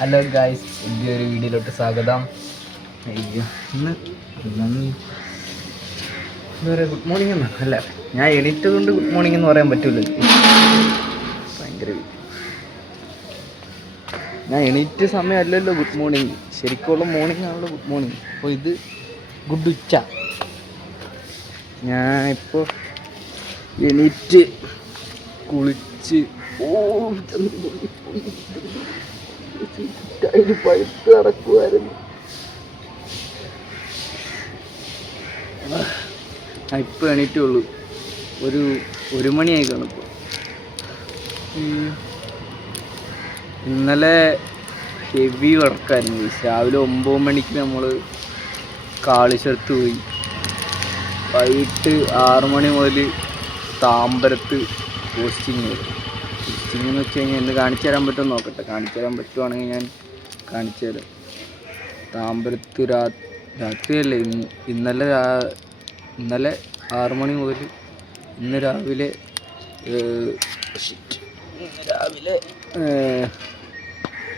Hello guys, പുതിയൊരു വീഡിയോയിലോട്ട് സ്വാഗതം. അയ്യോ, ഇന്ന് വേറെ ഗുഡ് മോർണിംഗ് എന്നാ അല്ല, ഞാൻ എണീറ്റതുകൊണ്ട് ഗുഡ് മോർണിംഗ് എന്ന് പറയാൻ പറ്റൂല. ഭയങ്കര ഞാൻ എണീറ്റ സമയമല്ലല്ലോ ഗുഡ് മോർണിംഗ്, ശരിക്കുള്ള മോർണിംഗ് ആണല്ലോ ഗുഡ് മോർണിംഗ്. അപ്പോൾ ഇത് ഗുഡ് ഉച്ച. ഞാൻ ഇപ്പോൾ എണീറ്റ് കുളിച്ച് പഴുത്ത് നടക്കുമായിരുന്നു. ഇപ്പോൾ എണീറ്റുള്ളൂ, ഒരു മണിയായി കാണുമ്പോൾ. ഇന്നലെ ഹെവി വർക്കായിരുന്നു. രാവിലെ 9 മണിക്ക് നമ്മൾ കാളിശ്ശേരത്ത് പോയി. വൈകിട്ട് 6 മണി മുതൽ താമ്പരത്ത് പോസ്റ്റിങ് എന്ന് വെച്ച് കഴിഞ്ഞാൽ ഇന്ന് കാണിച്ചു തരാൻ പറ്റുമോ നോക്കട്ടെ. കാണിച്ചു തരാൻ പറ്റുവാണെങ്കിൽ ഞാൻ കാണിച്ചു തരാം. താമ്പരത്ത് രാത്രിയല്ലേ, ഇന്നലെ 6 മണി മുതൽ ഇന്ന് രാവിലെ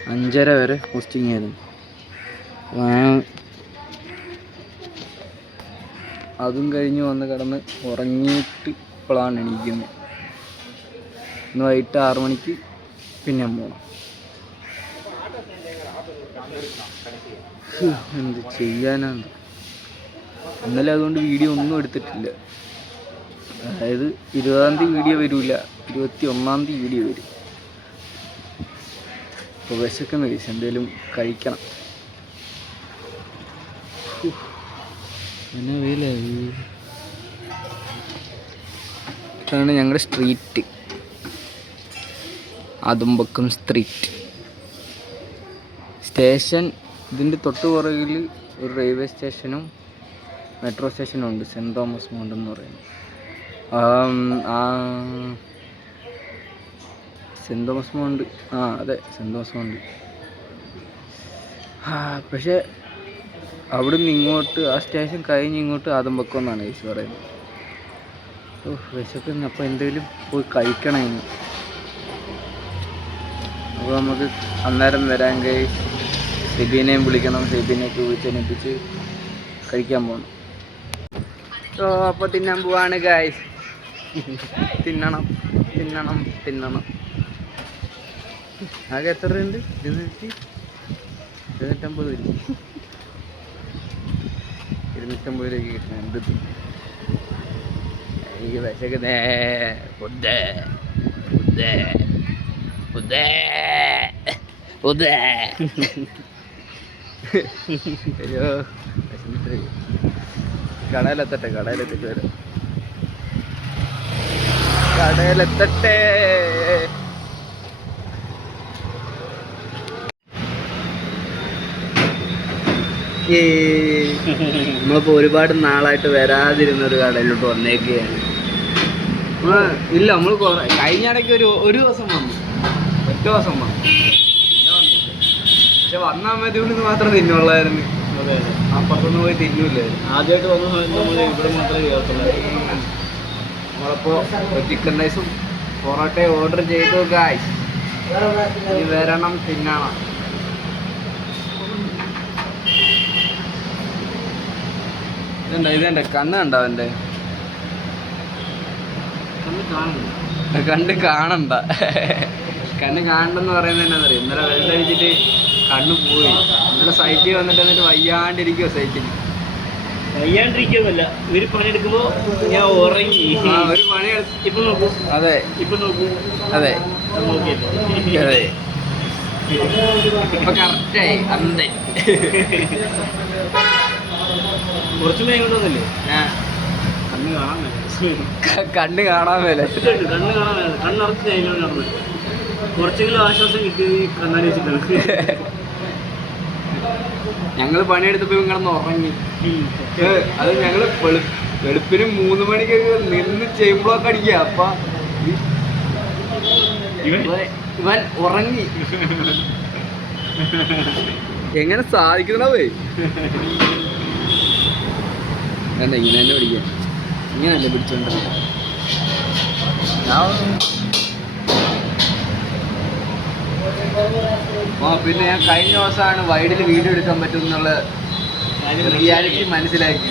5:30 വരെ പോസ്റ്റിംഗ് ആയിരുന്നു. അതും കഴിഞ്ഞ് വന്ന് കിടന്ന് ഉറങ്ങിയിട്ട് ഇപ്പോഴാണ് എണീക്കുന്നത്. ഇന്ന് വൈകിട്ട് 6 മണിക്ക് പിന്നെ പോകണം. എന്ത് ചെയ്യാനാണ്. ഇന്നലെ അതുകൊണ്ട് വീഡിയോ ഒന്നും എടുത്തിട്ടില്ല. അതായത് 20-ാം തീയതി വീഡിയോ വരില്ല, 21-ാം തീയതി വീഡിയോ വരും. അപ്പോൾ വിശക്കുന്ന കേസ് എന്തെങ്കിലും കഴിക്കണം. എന്നാ വേല. ഇതാണ് ഞങ്ങളുടെ സ്ട്രീറ്റ്, അതുമ്പക്കം സ്ട്രീറ്റ് സ്റ്റേഷൻ. ഇതിൻ്റെ തൊട്ട് പുറകിൽ ഒരു റെയിൽവേ സ്റ്റേഷനും മെട്രോ സ്റ്റേഷനും ഉണ്ട്, സെൻറ്റ് തോമസ് മൗണ്ട് എന്ന് പറയുന്നത്. സെൻറ്റ് തോമസ് മൗണ്ട്, അതെ സെൻറ്റ് തോമസ് മൗണ്ട്. പക്ഷേ അവിടെ നിന്ന് ഇങ്ങോട്ട്, ആ സ്റ്റേഷൻ കഴിഞ്ഞ് ഇങ്ങോട്ട് അതുമ്പക്കം എന്നാണ് ഗൈസ് പറയുന്നത്. വിശക്കുന്നു. അപ്പോൾ എന്തെങ്കിലും പോയി കഴിക്കണം ഇനി. അപ്പോൾ നമുക്ക് അന്നേരം വരാൻ ഗൈസ്. സെബീനെയും വിളിക്കണം, സെബീനെയൊക്കെ വിളിച്ചെണീപ്പിച്ച് കഴിക്കാൻ പോകണം. അപ്പോൾ തിന്നാൻ പോവാണ് ഗൈസ്. തിന്നണം. ആകെ എത്ര രൂപയുണ്ട്? 250 രൂപ. 250 രൂപയ്ക്ക് കിട്ടണം. എന്ത് എനിക്ക് വിശക്കുന്നേ. അയ്യോ, കടയിലെത്തട്ടെ വരാം. കടയിലെത്തട്ടെ. നമ്മളിപ്പോൾ ഒരുപാട് നാളായിട്ട് വരാതിരുന്നൊരു കടയിലോട്ട് വന്നേക്കുകയാണ്. ഇല്ല, നമ്മൾ കഴിഞ്ഞിടയ്ക്ക് ഒരു ദിവസം വന്നു, ഒറ്റ ദിവസം വന്നു. പക്ഷെ വന്ന അമ്മൂന്ന് മാത്രം തിന്നുള്ളായിരുന്നു. അപ്പുറത്തൊന്നും പോയി തിന്നൂല്ലായിരുന്നു. ആദ്യമായിട്ട് വന്ന സമയത്ത് ഇവിടെ മാത്രമേ കേൾക്കുള്ളായിരുന്നു. നമ്മളിപ്പോൾ ചിക്കൻ റൈസും പൊറോട്ടയും ഓർഡർ ചെയ്തു ഗായ്സ്. ഇനി വരണം, തിന്നണം. ഇതെന്റെ കണ്ണ് കണ്ടോ? അവൻ്റെ കണ്ണ് കാണണ്ട. കണ്ണ് കാണണ്ടെന്ന് പറയുന്നത് എന്നാന്നറിയാം. ഇന്നലെ വെള്ളം കഴിച്ചിട്ട് കണ്ണ് പോയി. ഇന്നലെ സൈറ്റിൽ വന്നിട്ട് വയ്യാണ്ടിരിക്കുവോ. സൈറ്റിൽ വയ്യാണ്ടിരിക്കുമല്ല, ഇവര് പണിയെടുക്കുമ്പോ ഞാൻ ഉറങ്ങി. ഒരു പണി ഇപ്പൊ നോക്കൂ. അതെ, ഇപ്പൊ നോക്കൂ. അതെ നോക്കിയല്ലേ. അതെ, ഇപ്പൊ കറക്റ്റായി. അന്തൻ കുറച്ചു നേരം കൊണ്ടൊന്നല്ലേ കണ്ണ് കാണാൻ മേല. കണ്ണ് കാണാൻ മേല. കണ്ണറച്ച് അതിലോട്ട് നടന്നു. കുറച്ചെങ്കിലും ആശ്വാസം കിട്ടി കണ്ണാടി വെച്ചിട്ടാണ്. ഞങ്ങള് പണിയെടുത്തപ്പോ കിടന്ന് ഉറങ്ങി. അത് ഞങ്ങള് വെളുപ്പിന് 3 മണിക്കൊക്കെ നിന്ന് ചെയ്യുമ്പോഴൊക്കെ അടിക്കുക. അപ്പൊ ഇവൻ ഉറങ്ങി. എങ്ങനെ സാധിക്കുന്നവേ? ഇങ്ങനെ തന്നെ പിടിക്കാം. ഇങ്ങനല്ലേ പിടിച്ചോണ്ടിരുന്നത്. ഞാൻ പിന്നെ ഞാൻ കഴിഞ്ഞ ദിവസമാണ് വൈഡിൽ വീഡിയോ എടുക്കാൻ പറ്റും എന്നുള്ള റിയാലിറ്റി മനസ്സിലാക്കി.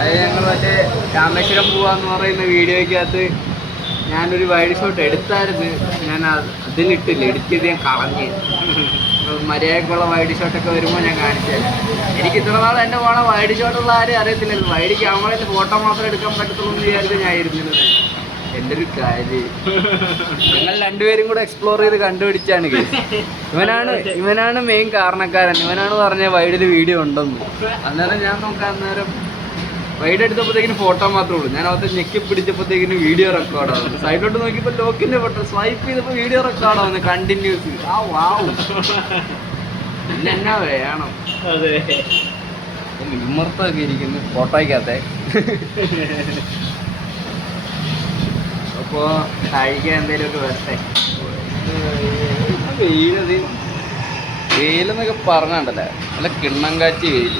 അത് ഞങ്ങൾ മറ്റേ രാമേശ്വരം പോവാന്ന് പറയുന്ന വീഡിയോയ്ക്കകത്ത് ഞാനൊരു വൈഡ് ഷോട്ട് എടുത്തായിരുന്നു. ഞാൻ അതിലിട്ടില്ല, എഡിറ്റ് ചെയ്ത് ഞാൻ കളഞ്ഞ്. മര്യാദക്കുള്ള വൈഡ് ഷോട്ടൊക്കെ വരുമ്പോൾ ഞാൻ കാണിച്ചത്. എനിക്ക് ഇത്ര നാൾ എൻ്റെ പോണ വൈഡ് ഷോട്ടുള്ള ആരും അറിയത്തില്ലല്ലോ. വൈഡ് ക്യാമറയിൽ ഫോട്ടോ മാത്രം എടുക്കാൻ പറ്റത്തുള്ളൂ എന്ന് വിചാരിച്ച് ഞാൻ ഇരുന്നിരുന്നത്. എൻ്റെ ഒരു കാര്യം ഞങ്ങൾ രണ്ടുപേരും കൂടെ എക്സ്പ്ലോർ ചെയ്ത് കണ്ടുപിടിച്ചാണ് കേസ്. ഇവനാണ് മെയിൻ കാരണക്കാരൻ. ഇവനാണ് പറഞ്ഞ വൈഡിൽ വീഡിയോ ഉണ്ടെന്ന്. അന്നേരം ഞാൻ നോക്കാം, അന്നേരം വൈഡ് എടുത്തപ്പോഴത്തേക്കിന് ഫോട്ടോ മാത്രമേ ഉള്ളൂ. ഞാൻ അവത്തെ ഞെക്കി പിടിച്ചപ്പോഴത്തേക്കിന് വീഡിയോ റെക്കോർഡാവും. സൈഡിലോട്ട് നോക്കിയപ്പോൾ ലോക്കിൻ്റെ ഫോട്ടോ സ്വൈപ്പ് ചെയ്തപ്പോൾ വീഡിയോ റെക്കോർഡാവുന്നു കണ്ടിന്യൂസ്. ആ വാവും, പിന്നെ എന്നാ വേണം. വിമർത്തൊക്കെ ഇരിക്കുന്നു ഫോട്ടോയ്ക്കകത്തെ. അപ്പോൾ കഴിക്കാൻ എന്തെങ്കിലുമൊക്കെ വരട്ടെ. വെയിലെന്നൊക്കെ പറഞ്ഞാണ്ടല്ലേ, നല്ല കിണ്ണം കാച്ചി വെയിൽ.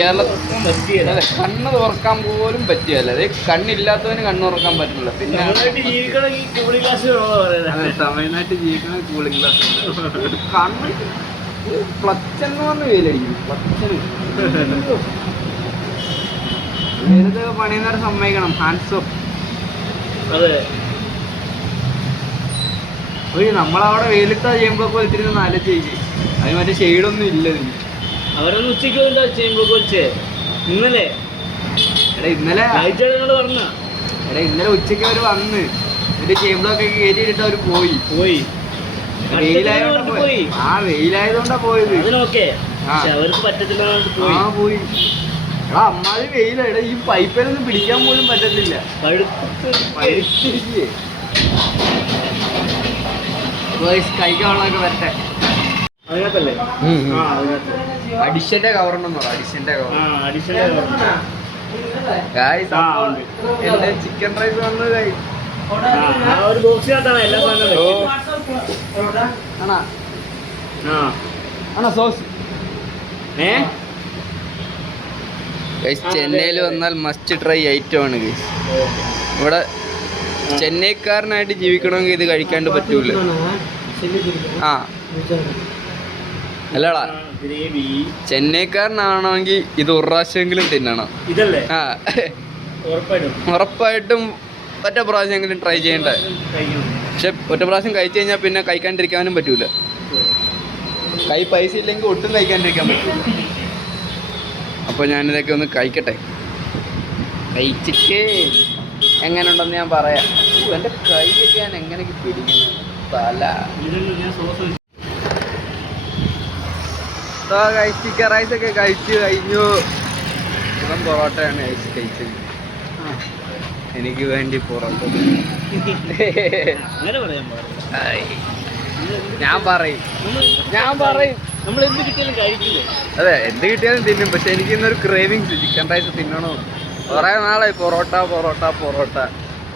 കേരളത്തിൽ അതെ, കണ്ണ് തുറക്കാൻ പോലും പറ്റിയല്ല. അത് കണ്ണില്ലാത്തവന് കണ്ണ് തുറക്കാൻ പറ്റില്ല. പിന്നെ തമിഴ്നാട്ടിൽ ജീവിക്കണ കൂളിംഗ് ഗ്ലാസ് കണ്ണ് പ്ലച്ചെന്ന് പറഞ്ഞ് വെയിലടിക്കും. പ്ലച്ചന് വെയിലത്തൊക്കെ പണിയുന്നവരെ സമ്മതിക്കണം. Hands of. അതെ, നമ്മളവിടെ വെയിലത്താ ചെയ്യുമ്പോൾ ഇത്തിരി നാലച്ചേക്ക് അതിന് മറ്റേ ഷെയ്ഡൊന്നും ഇല്ല. അവരൊന്നും ഉച്ചയ്ക്ക് ചെയ്യുമ്പോ ഇന്നലെ ഇന്നലെ ഉച്ചയ്ക്ക് അവർ വന്ന് എന്നിട്ട് ചേമ്പൊക്കെ കയറ്റിയിട്ട് അവർ പോയി. വെയിലായതുകൊണ്ടാ പോയത്. അവർക്ക് പറ്റത്തില്ല. പോയി. എടാ അമ്മാതിരി വെയിലാ. ഈ പൈപ്പിലൊന്നും പിടിക്കാൻ പോലും പറ്റത്തില്ല. കഴിക്കാനുള്ളതൊക്കെ വരട്ടെ. അതിനകത്തല്ലേ അഡിഷന്റെ കവർ ഉണ്ടെന്ന് പറ. അഡിഷന്റെ കവർ എന്റെ ചിക്കൻ റൈസ് വന്ന് ഒരു ബോക്സിനകത്താണ് എല്ലാ സാധനവും. ആണോ സോസ്? ചെന്നൈയിൽ വന്നാൽ മസ്റ്റ് ട്രൈ ഐറ്റം ആണ് ഗൈസ്. ഇവിടെ ചെന്നൈക്കാരനായിട്ട് ജീവിക്കണമെങ്കിൽ ഇത് കഴിക്കാണ്ട് പറ്റൂല. ആ അല്ലടാ, ചെന്നൈക്കാരനാണെങ്കിൽ ഇത് ഒരു പ്രാവശ്യമെങ്കിലും തിന്നണം. ആ ഉറപ്പായിട്ടും ഒറ്റ പ്രാവശ്യമെങ്കിലും ട്രൈ ചെയ്യണ്ട. പക്ഷെ ഒറ്റ പ്രാവശ്യം കഴിച്ചു കഴിഞ്ഞാൽ പിന്നെ കഴിക്കാണ്ടിരിക്കാനും പറ്റൂല. പൈസ ഇല്ലെങ്കിൽ ഒട്ടും കഴിക്കാണ്ടിരിക്കാൻ പറ്റൂല. അപ്പോൾ ഞാനിതൊക്കെ ഒന്ന് കഴിക്കട്ടെ. കഴിച്ചിട്ട് എങ്ങനെ ഉണ്ടെന്ന് ഞാൻ പറയാം. എൻ്റെ കൈയൊക്കെ ഞാൻ എങ്ങനെയൊക്കെ പിടിക്കുന്നു തല. ചിക്കൻ റൈസൊക്കെ കഴിച്ച് കഴിഞ്ഞു. ഇവൻ പൊറോട്ടയാണ് കഴിച്ചത്. എനിക്ക് വേണ്ടി പൊറോട്ട. ഞാൻ പറയും നമ്മൾ എന്ത് കിട്ടിയാലും കഴിക്കില്ലേ? അതെ, എന്ത് കിട്ടിയാലും തിന്നും. പക്ഷെ എനിക്ക് ഇന്നൊരു ക്രേവിങ്സ് ചിക്കൻ റൈസ് തിന്നണോ. കുറേ നാളായി പൊറോട്ട.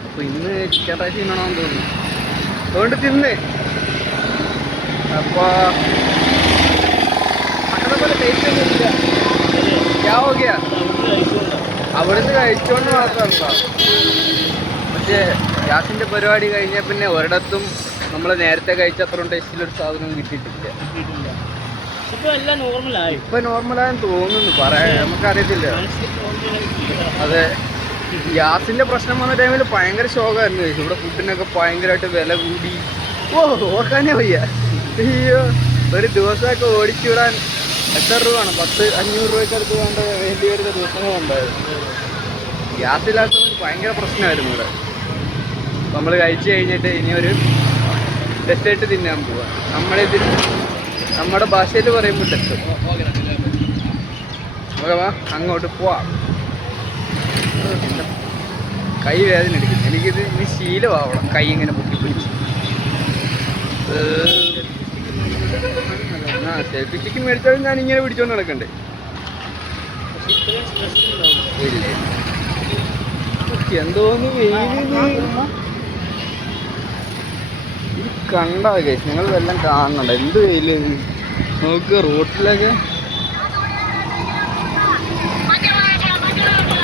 അപ്പോൾ ഇന്ന് ചിക്കൻ റൈസ് തിന്നണമെന്ന് തോന്നുന്നു. അതുകൊണ്ട് തിന്ന്. അപ്പോൾ പോലെ ടേസ്റ്റ് ഒന്നും ഇല്ല. അവിടുന്ന് കഴിച്ചോണ്ട് മാത്രമല്ല, പക്ഷേ ഗ്യാസിൻ്റെ പരിപാടി കഴിഞ്ഞാൽ പിന്നെ ഒരിടത്തും നമ്മൾ നേരത്തെ കഴിച്ച അത്രയും ടേസ്റ്റിലൊരു സാധനവും കിട്ടിയിട്ടില്ല. ഇപ്പം നോർമലായെന്ന് തോന്നുന്നു. പറയാൻ നമുക്കറിയത്തില്ല. അതെ, ഗ്യാസിൻ്റെ പ്രശ്നം വന്ന ടൈമിൽ ഭയങ്കര ഷോക്കായിരുന്നു. ഇവിടെ ഫുഡിനൊക്കെ ഭയങ്കരമായിട്ട് വില കൂടി. ഓർക്കാനേ വയ്യ. അയ്യോ, ഒരു ദിവസമൊക്കെ ഓടിച്ചുവിടാൻ എത്ര രൂപ വേണം? 500 രൂപയ്ക്ക് അടുത്ത് വേണ്ടി വരുന്ന ദിവസങ്ങളുണ്ടായിരുന്നു. ഗ്യാസില്ലാത്തത് ഭയങ്കര പ്രശ്നമായിരുന്നു ഇവിടെ. നമ്മൾ കഴിച്ചു കഴിഞ്ഞിട്ട് ഇനി ഒരു ഡെസേർട്ട് തിന്നാൻ പോവാം. നമ്മളിതിന് നമ്മുടെ ഭാഷയിൽ പറയുമ്പോൾ ഡെസേർട്ട്. ഓക്കെ, വാ അങ്ങോട്ട് പോവാം. കൈ വേദന എടുക്കും. എനിക്കിത് ഇനി ശീലമാവണം, കൈ ഇങ്ങനെ പൊക്കി പിടിച്ച്. സെൽഫി ചിക്കൻ മേടിച്ചാലും ഞാൻ ഇങ്ങനെ പിടിച്ചോണ്ട് നടക്കണ്ടേ? ഇല്ലേ, എന്തോന്ന് വെയില്. ഇത് കണ്ടാ കേസ്, നിങ്ങൾ എല്ലാം കാണണ്ട. എന്ത് വെയില് നോക്ക്. റോട്ടിലൊക്കെ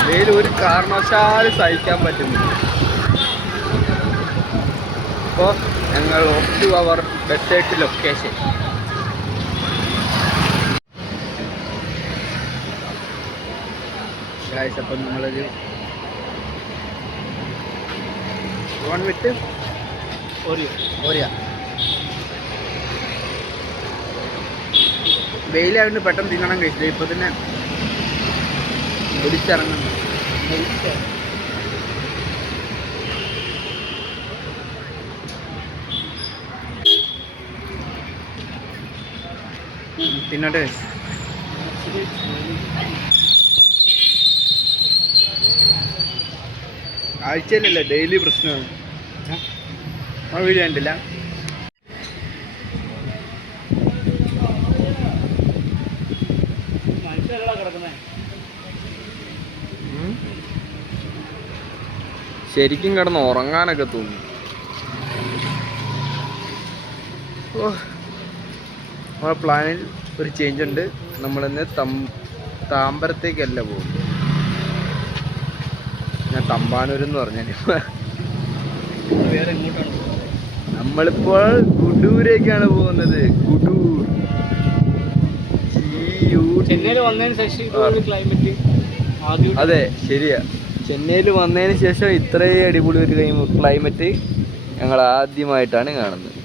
വെയിൽ ഒരു കാരണവശാലും സഹിക്കാൻ പറ്റുന്നില്ല. അപ്പോൾ ഞങ്ങൾ off to our desert location. അപ്പം നമ്മളൊരു വിട്ട് ഓരിയ വെയിലായതുകൊണ്ട് പെട്ടെന്ന് തിന്നണം കഴിച്ചത്. ഇപ്പൊ തന്നെ ഒടിച്ചിറങ്ങുന്നു. തിന്നട്ടെ. ആഴ്ചയിലല്ല, ഡെയിലി പ്രശ്നമാണ്. നമ്മൾ വീഡിയോ കണ്ടില്ല. ശരിക്കും കിടന്ന് ഉറങ്ങാനൊക്കെ തോന്നി. നമ്മളെ പ്ലാനിൽ ഒരു ചേഞ്ച് ഉണ്ട്. നമ്മളിന്ന് താമ്പരത്തേക്കല്ല പോകും. ഞാൻ തമ്പാനൂരെന്ന് പറഞ്ഞാൽ നമ്മളിപ്പോൾ ഗുഡൂരേക്കാണ് പോകുന്നത്. ഗുഡൂർ. അതെ, ശരിയാ. ചെന്നൈയിൽ വന്നതിന് ശേഷം ഇത്രയും അടിപൊളി ഒരു ക്ലൈമറ്റ് ഞങ്ങൾ ആദ്യമായിട്ടാണ് കാണുന്നത്.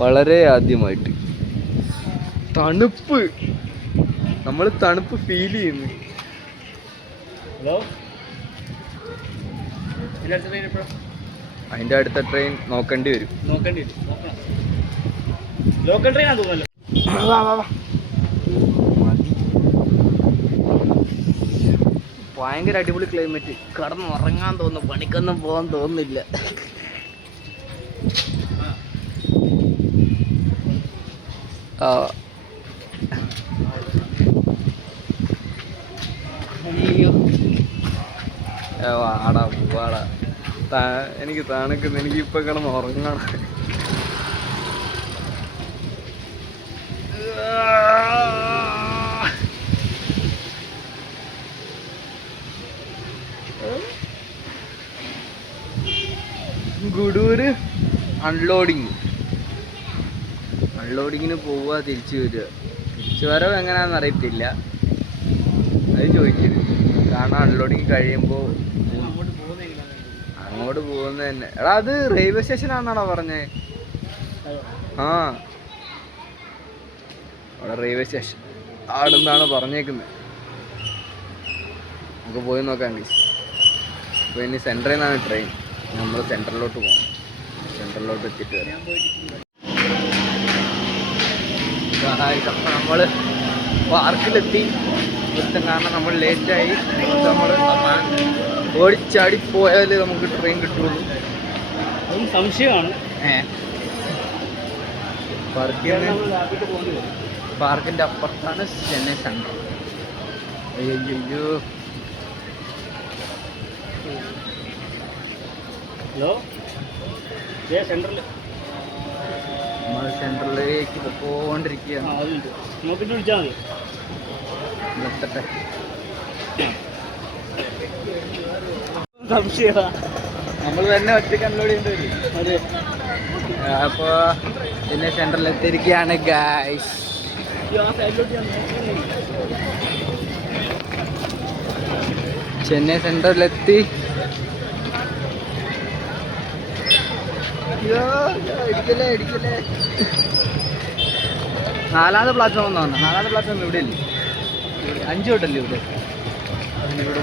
വളരെ ആദ്യമായിട്ട്. തണുപ്പ്, നമ്മൾ തണുപ്പ് ഫീൽ ചെയ്യുന്നു. അതിന്റെ അടുത്ത ട്രെയിൻ നോക്കേണ്ടി വരും. ലോക്കൽ ട്രെയിൻ തോന്നുന്നല്ലോ. ഭയങ്കര അടിപൊളി ക്ലൈമറ്റ്. കടന്ന് ഉറങ്ങാൻ തോന്നുന്നു. പണിക്കൊന്നും പോകാൻ തോന്നുന്നില്ല. വാടാ പോവാടാ. എനിക്ക് തണുക്കുന്നു. എനിക്കിപ്പൊ കിടന്ന് ഉറങ്ങണം. ഗുഡൂര് അൺലോഡിങ്ങിന് പോവുക, തിരിച്ചു വരിക. തിരിച്ചു വരവ് എങ്ങനെയാണെന്ന് അറിയത്തില്ല. അത് ചോദിക്കരുത്. കാരണം അൺലോഡിങ് കഴിയുമ്പോൾ അങ്ങോട്ട് പോകുന്നത് തന്നെ. എടാ, അത് റെയിൽവേ സ്റ്റേഷൻ ആണെന്നാണോ പറഞ്ഞേ? ആ, അവിടെ റെയിൽവേ സ്റ്റേഷൻ ആടെന്നാണ് പറഞ്ഞേക്കുന്നത്. നമുക്ക് പോയി നോക്കാം ഗൈസ്. അപ്പോൾ ഇനി സെൻട്രൽ നിന്നാണ് ട്രെയിൻ. നമ്മൾ സെൻട്രലിലോട്ട് പോകണം. സെൻട്രലിലോട്ട് എത്തിയിട്ട് വരാം. അപ്പം നമ്മൾ പാർക്കിലെത്തി. ഇവിടുത്തെ കാരണം നമ്മൾ ലേറ്റായി. നമ്മൾ ഓടിച്ചാടി പോയാൽ നമുക്ക് ട്രെയിൻ കിട്ടുള്ളൂ. അതും സംശയമാണ്. പാർക്കിൻ്റെ അപ്പുറത്താണ് ചെന്നൈ സെൻട്രൽ. അയ്യോ, ഹലോ, സെൻട്രൽ. നമ്മൾ സെൻട്രലിലേക്ക് പോയിക്കൊണ്ടിരിക്കുകയാണ്. നോക്കിട്ട് വിളിച്ചാൽ മതി. നിർത്തട്ടെ. സംശയമാണ്. നമ്മൾ തന്നെ ഒറ്റയ്ക്ക് അൺലോഡ് ചെയ്യേണ്ടി വരും. അതെ. അപ്പോൾ പിന്നെ സെൻട്രലിൽ എത്തിയിരിക്കുകയാണ് ഗായ്സ്. ചെന്നൈ സെൻട്രലിലെത്തി. ഇടിക്കല്ലേ. നാലാമത്തെ പ്ലാറ്റ്ഫോം എന്ന് പറഞ്ഞാൽ നാലാമത്തെ പ്ലാറ്റ്ഫോം ഇവിടെ ഇല്ല. 5 തൊട്ടല്ലേ ഇവിടെ? ഇവിടെ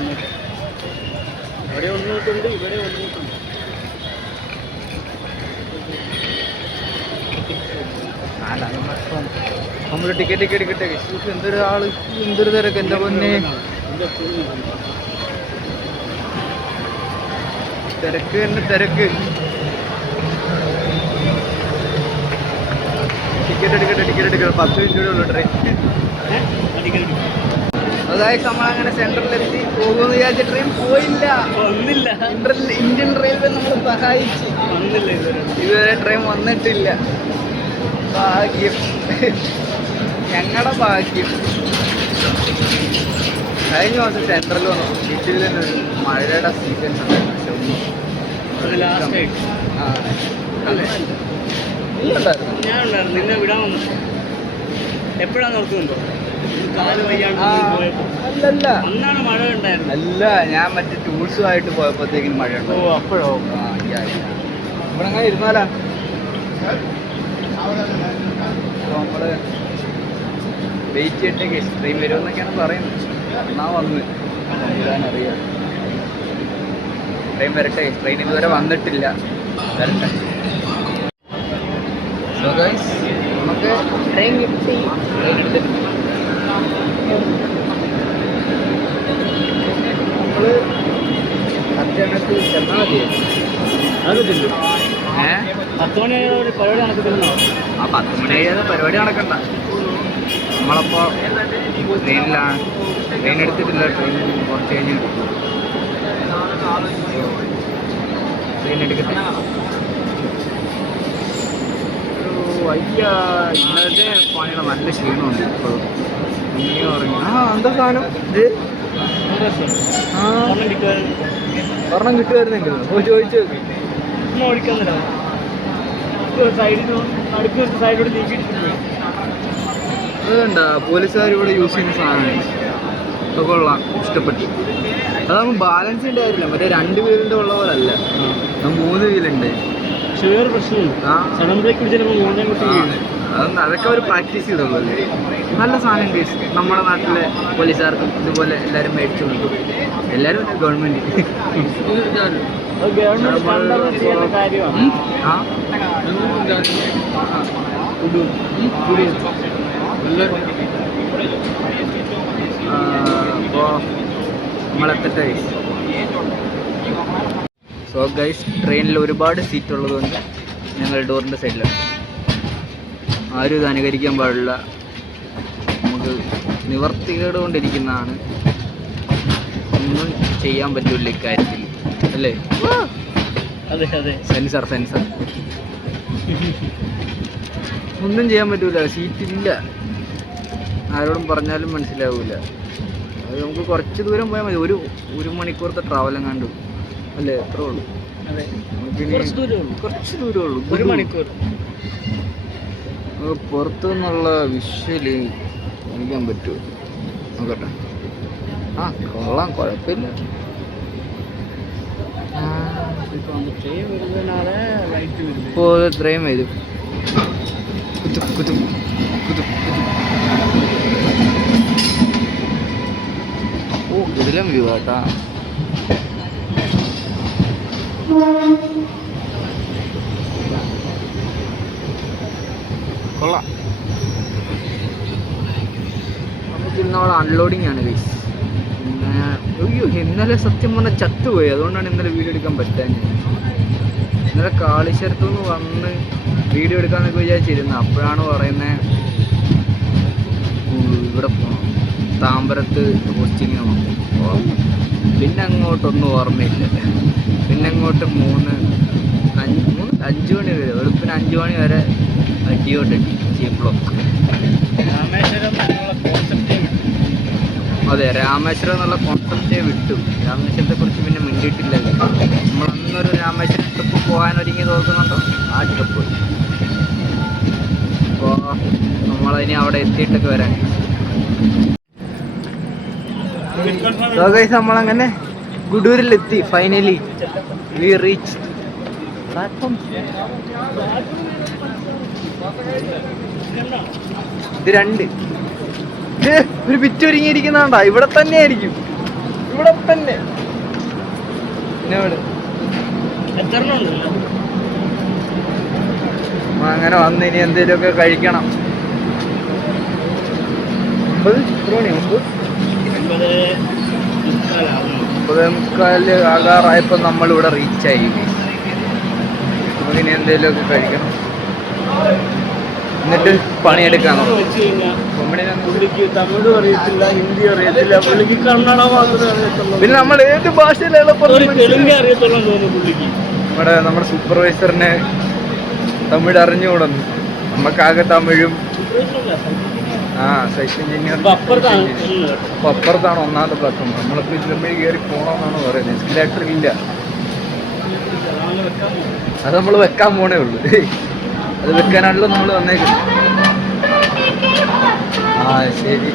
ഒന്നുകൊണ്ട് ഇവിടെ ഒന്നുകൊണ്ട്. നാലാമത്തെ പ്ലാറ്റ്ഫോം. നമ്മൾ ടിക്കറ്റ് എന്തൊരു ആള്, എന്തൊരു തിരക്ക്. എൻ്റെ പൊന്നെ, തിരക്ക് തന്നെ തിരക്ക്. ടിക്കറ്റ് എടുക്കട്ടെ. 10 മിനിറ്റ് കൂടെ ഉള്ളു ട്രെയിൻ. അതായത് നമ്മളങ്ങനെ സെൻട്രലിലെത്തി. പോകുമെന്ന് വിചാരിച്ച ട്രെയിൻ പോയില്ല. ഇന്ത്യൻ റെയിൽവേ നമ്മൾ സഹായിച്ച്. ഇതുവരെ ട്രെയിൻ വന്നിട്ടില്ല. ഭാഗ്യം, ഞങ്ങളുടെ ഭാഗ്യം. കഴിഞ്ഞ മാസം സെൻട്രൽ വന്നു. വീട്ടിൽ തന്നെ ഒരു മഴയുടെ സീസൺ. നീ ഉണ്ടായിരുന്നു? ഞാൻ ഉണ്ടായിരുന്നു. നിന്നെ വിടാൻ വന്നു. എപ്പോഴാണ് നിർത്തുന്നുണ്ടോ? കാല് വയ്യാണ്ട് പോയപ്പോ. അല്ലല്ല അന്നാണ് മഴ ഉണ്ടായിരുന്നു. അല്ല, ഞാൻ മറ്റേ ടൂൾസുമായിട്ട് പോയപ്പോഴത്തേക്കിനും മഴ ഉണ്ട്. ഓ, അപ്പോഴോ? ഇവിടെ അങ്ങനെ ഇരുന്നാലാ നമ്മള് വെയിറ്റ് ചെയ്തിട്ടേക്ക് ട്രെയിൻ വരുമെന്നൊക്കെയാണ് പറയുന്നത്. എന്നാ വന്ന് അറിയാം. ട്രെയിൻ വരട്ടെ. ട്രെയിൻ ഇതുവരെ വന്നിട്ടില്ല. വരട്ടെ. സോ ഗൈസ്, നമുക്ക് ട്രെയിൻ കിട്ടി. ട്രെയിൻ എടുത്തിട്ട് നമ്മള് അത്യാണക്ക് ചെന്നാൽ മതിയായിരുന്നു. അതില്ല. 10 മണി ഒരു പരിപാടി നടക്കുന്നുണ്ടോ? ആ 10 മണി കഴിയാതെ പരിപാടി നടക്കണ്ട. നമ്മളപ്പോൾ ട്രെയിനിലാണ്. ട്രെയിൻ എടുത്തിട്ടില്ല. ട്രെയിൻ കുറച്ച് കഴിഞ്ഞ് ട്രെയിൻ എടുക്കട്ടെ. വയ്യ, ഇന്നലത്തെ പണിയുടെ നല്ല ക്ഷീണമുണ്ട് ഇപ്പോഴും. ഇനിയും ഇറങ്ങി. എന്താ സാധനം ഇത്? ഒരെണ്ണം കിട്ടുമായിരുന്നെങ്കിൽ ചോദിച്ചു ഓടിക്കാന്നില്ല. സൈഡിലൂടെ നീക്കിയിട്ടുണ്ട്. അതുകൊണ്ടാ പോലീസുകാർ ഇവിടെ യൂസ് ചെയ്യുന്ന സാധനമാണ്. ഇപ്പൊ കൊള്ളാം, ഇഷ്ടപ്പെട്ടു. അതാകുമ്പോൾ ബാലൻസിൻ്റെ കാര്യമില്ല. മറ്റേ 2 വീലിൻ്റെ ഉള്ള പോലെ അല്ല, 3 വീലുണ്ട്. പക്ഷെ വേറെ പ്രശ്നമുണ്ട്. സഡൻ ബ്രേക്ക് പിടിച്ചപ്പോൾ 3 കുട്ടി. അതൊക്കെ അവർ പ്രാക്ടീസ് ചെയ്തോളൂ. നല്ല സാധനം കേസ്. നമ്മുടെ നാട്ടിലെ പോലീസുകാർക്കും ഇതുപോലെ എല്ലാവരും മേടിച്ചു കൊടുക്കും. എല്ലാവരും ഗവൺമെൻറ് ചെയ്യുന്ന കാര്യമാണ്. അപ്പോൾ നമ്മളെത്തട്ടെ. സോ ഗൈസ്, ട്രെയിനിൽ ഒരുപാട് സീറ്റ് ഉള്ളതുകൊണ്ട് ഞങ്ങൾ ഡോറിൻ്റെ സൈഡിലാണ്. ആരും ഇത് അനുകരിക്കാൻ പാടില്ല. നമുക്ക് നിവർത്തികേട് കൊണ്ടിരിക്കുന്നതാണ്. ഒന്നും ചെയ്യാൻ പറ്റില്ല ഇക്കാര്യത്തിൽ, അല്ലേ? അതെ അതെ. സെൻസർ ഒന്നും ചെയ്യാൻ പറ്റൂല. സീറ്റില്ല. ആരോടും പറഞ്ഞാലും മനസ്സിലാവില്ല. അത് നമുക്ക് കുറച്ച് ദൂരം പോയാൽ മതി. ഒരു മണിക്കൂറത്തെ ട്രാവലും കണ്ടു, അല്ലേ? എത്ര ഉള്ളൂ? കുറച്ച് ദൂരമേ ഉള്ളൂ. 1 മണിക്കൂർ. പുറത്തു നിന്നുള്ള വിഷ്വല് കാണിക്കാൻ പറ്റുമോ നോക്കട്ടെ. കൊള്ളാം, കുഴപ്പമില്ല. ഇപ്പോൾ ഇത്രയും വരും. ഇതിലും വ്യൂ ആട്ടാ. കൊള്ളാം. നമുക്ക് ഇന്നവിടെ അൺലോഡിങ് ആണ് ഗൈസ്. അയ്യോ, ഇന്നലെ സത്യം പറഞ്ഞാൽ ചത്തുപോയി. അതുകൊണ്ടാണ് ഇന്നലെ വീഡിയോ എടുക്കാൻ പറ്റാഞ്ഞത്. ഇന്നലെ കാളിശ്ശേരത്തു നിന്ന് വന്ന് വീഡിയോ എടുക്കാമെന്നൊക്കെ വിചാരിച്ചിരുന്നു. അപ്പോഴാണ് പറയുന്നത് ഇവിടെ പോകണം, താമ്പരത്ത് പോസ്റ്റിങ് പോകണം. പിന്നെ അങ്ങോട്ടൊന്നും ഓർമ്മയില്ല. പിന്നെ അങ്ങോട്ട് 5 മണി വരെ, വെളുപ്പിന് 5 മണി വരെ അടിയോട്ടടി ബ്ലോക്ക്. അതെ, രാമേശ്വരം എന്നുള്ള കോൺസെപ്റ്റേ വിട്ടു. രാമേശ്വരത്തെ കുറിച്ച് പിന്നെ മിണ്ടിയിട്ടില്ല. നമ്മളന്നൊരു രാമേശ്വരം ട്രിപ്പ് പോകാനൊരുങ്ങി തോന്നുന്നുണ്ടോ? ആ ട്രിപ്പ്. അപ്പോൾ നമ്മളതിനി അവിടെ എത്തിയിട്ടൊക്കെ വരാൻ. നമ്മളങ്ങനെ ഗുഡൂരിലെത്തി. Finally we reach platform. ഇത് 2 ഒരു പിറ്റ് ഒരുങ്ങിയിരിക്കുന്നാണ്ടാ. ഇവിടെ തന്നെ ആയിരിക്കും, ഇവിടെ തന്നെ. അങ്ങനെ വന്ന് ഇനി എന്തേലുമൊക്കെ കഴിക്കണം. 9:45 ആകാറായപ്പോൾ നമ്മളിവിടെ റീച്ചായി. ഇനി എന്തെങ്കിലുമൊക്കെ കഴിക്കണം, എന്നിട്ട് പണിയെടുക്കാനോ. പുള്ളിക്ക് തമിഴ് അറിയത്തില്ല, ഹിന്ദി അറിയത്തില്ല, പുള്ളിക്ക് കന്നഡ മാത്രമേ അറിയത്തുള്ളൂ. പിന്നെ നമ്മൾ ഏത് ഭാഷയിലുള്ള തെലുങ്ക് അറിയത്തുള്ളൂ തോന്നുന്നു പുള്ളിക്ക്. നമ്മുടെ സൂപ്പർവൈസറിന് തമിഴ് അറിഞ്ഞുകൂടുന്നു. നമുക്കാകെ തമിഴും. Site engineer. അപ്പോൾ അപ്പുറത്താണ് 1ാമത്തെ പ്ലാറ്റ്ഫോം. നമ്മളിപ്പോൾ ഇതിലമ്പഴി കയറി പോകണമെന്നാണ് പറയുന്നത്. എസ്കലേറ്റർ ഇല്ല. അത് നമ്മൾ വെക്കാൻ പോണേ ഉള്ളൂ. അത് വെക്കാനാണല്ലോ നമ്മൾ വന്നേക്കുന്നത്. ആ ശരി.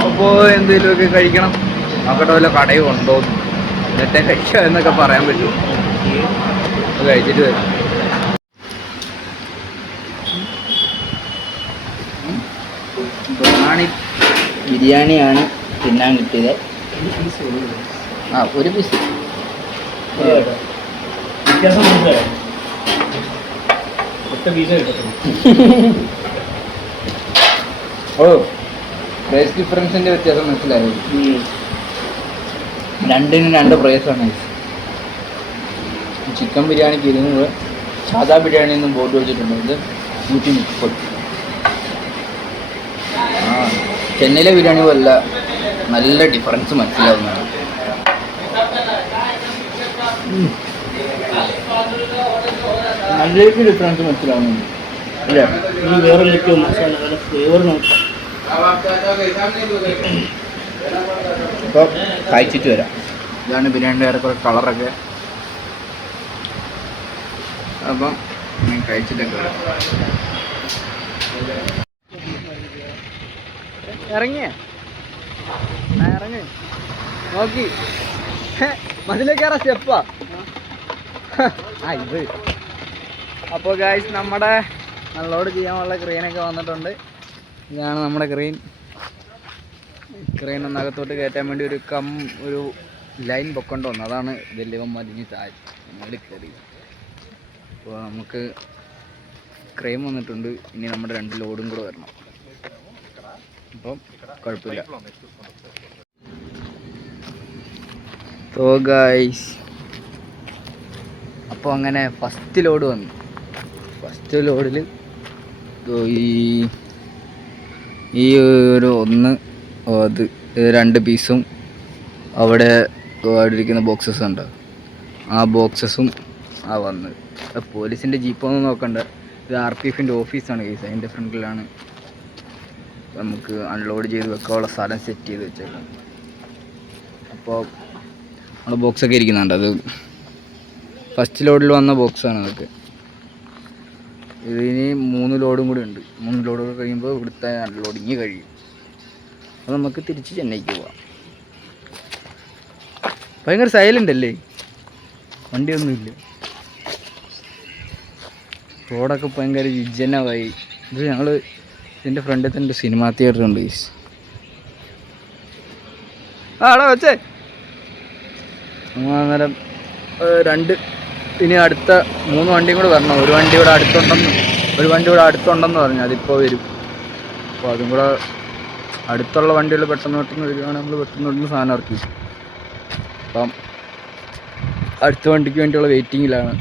അപ്പോൾ എന്തേലുമൊക്കെ കഴിക്കണം. നോക്കട്ടെ വല്ല കടയും ഉണ്ടോ, എന്നിട്ടേ കഴിക്കുക എന്നൊക്കെ പറയാൻ പറ്റുമോ. അത് കഴിച്ചിട്ട് വരും. ബിരിയാണിയാണ് തിന്നാൻ കിട്ടിയത്. ആ ഒരു പീസ് ഓ പ്രൈസ് ഡിഫറൻസിന്റെ വ്യത്യാസം മനസ്സിലായോ? രണ്ടിനും രണ്ട് പ്രൈസാണ്. ചിക്കൻ ബിരിയാണിക്ക് 200, സാധാ ബിരിയാണി ഒന്നും ബോർഡ് വെച്ചിട്ടുണ്ട്. ഇത് 130. ആ ചെന്നൈയിലെ ബിരിയാണി പോലല്ല, നല്ല ഡിഫറൻസ് മനസ്സിലാവുന്നതാണ്. നല്ല ഡിഫറൻസ് മനസ്സിലാവുന്നുണ്ട് അല്ലേ? വേറെ ഫ്ലേവർ നോക്കാം. അപ്പോൾ കഴിച്ചിട്ട് വരാം. ഇതാണ് ബിരിയാണിയുടെ ഏറെക്കുറെ കളറൊക്കെ. അപ്പം ഞാൻ കഴിച്ചിട്ടൊക്കെ വരാം. ഇറങ്ങിയ ഇറങ്ങി നോക്കി മതിലേക്കേറെ സ്റ്റെപ്പാ. ഇത് അപ്പോൾ ഗായ്സ് നമ്മുടെ അൺലോഡ് ചെയ്യാനുള്ള ക്രെയിനൊക്കെ വന്നിട്ടുണ്ട്. ഇതാണ് നമ്മുടെ ക്രെയിൻ ഒന്നകത്തോട്ട് കയറ്റാൻ വേണ്ടി ഒരു ലൈൻ പൊക്കൊണ്ട് വന്നു. അതാണ് വലിയവന്മാർ ഇനി മേളിൽ കയറി. അപ്പോൾ നമുക്ക് ക്രെയിൻ വന്നിട്ടുണ്ട്. ഇനി നമ്മുടെ 2 ലോഡും കൂടെ വരണം. അപ്പം കുഴപ്പമില്ല. സോ ഗൈസ്, അപ്പോൾ അങ്ങനെ ഫസ്റ്റ് ലോഡ് വന്നു. ഫസ്റ്റ് ലോഡിൽ ഈ ഒരു അത് 2 പീസും അവിടെ ഇരിക്കുന്ന ബോക്സസ് ഉണ്ട്. ആ ബോക്സസും വന്നത്. പോലീസിൻ്റെ ജീപ്പൊന്നും നോക്കണ്ട, ഇത് RPFൻ്റെ ഓഫീസാണ് കേസ്. അതിൻ്റെ ഫ്രണ്ടിലാണ് നമുക്ക് അൺലോഡ് ചെയ്ത് വെക്കാനുള്ള സ്ഥലം സെറ്റ് ചെയ്ത് വെച്ചേക്കാം. അപ്പോൾ നമ്മുടെ ബോക്സൊക്കെ ഇരിക്കുന്നുണ്ട്. അത് ഫസ്റ്റ് ലോഡിൽ വന്ന ബോക്സാണ് അതൊക്കെ. ഇതിന് 3 ലോഡും കൂടി ഉണ്ട്. 3 ലോഡൊക്കെ കഴിയുമ്പോൾ ഇവിടുത്തെ അൺലോഡിങ് കഴിയും. അപ്പോൾ നമുക്ക് തിരിച്ച് ചെന്നൈക്ക് പോവാം. ഭയങ്കര സൈലൻ്റ് അല്ലേ, വണ്ടിയൊന്നുമില്ല. റോഡൊക്കെ ഭയങ്കര വിജനമായി. ഇത് ഞങ്ങൾ ഇതിൻ്റെ ഫ്രണ്ടിൽ തന്നെ സിനിമാ തിയേറ്റർ ഉണ്ട്. ആടാ വെച്ചേ അന്നേരം 2 ഇനി അടുത്ത 3 വണ്ടിയും കൂടെ വരണം. ഒരു വണ്ടി ഇവിടെ അടുത്തുണ്ടെന്ന് പറഞ്ഞു. അതിപ്പോൾ വരും. അപ്പോൾ അതും കൂടെ അടുത്തുള്ള വണ്ടികൾ പെട്ടെന്ന് വരികയാണെങ്കിൽ നമ്മൾ പെട്ടെന്ന് സാധനം ഇറക്കി. അപ്പം അടുത്ത വണ്ടിക്ക് വേണ്ടിയുള്ള വെയിറ്റിങ്ങിലാണ്.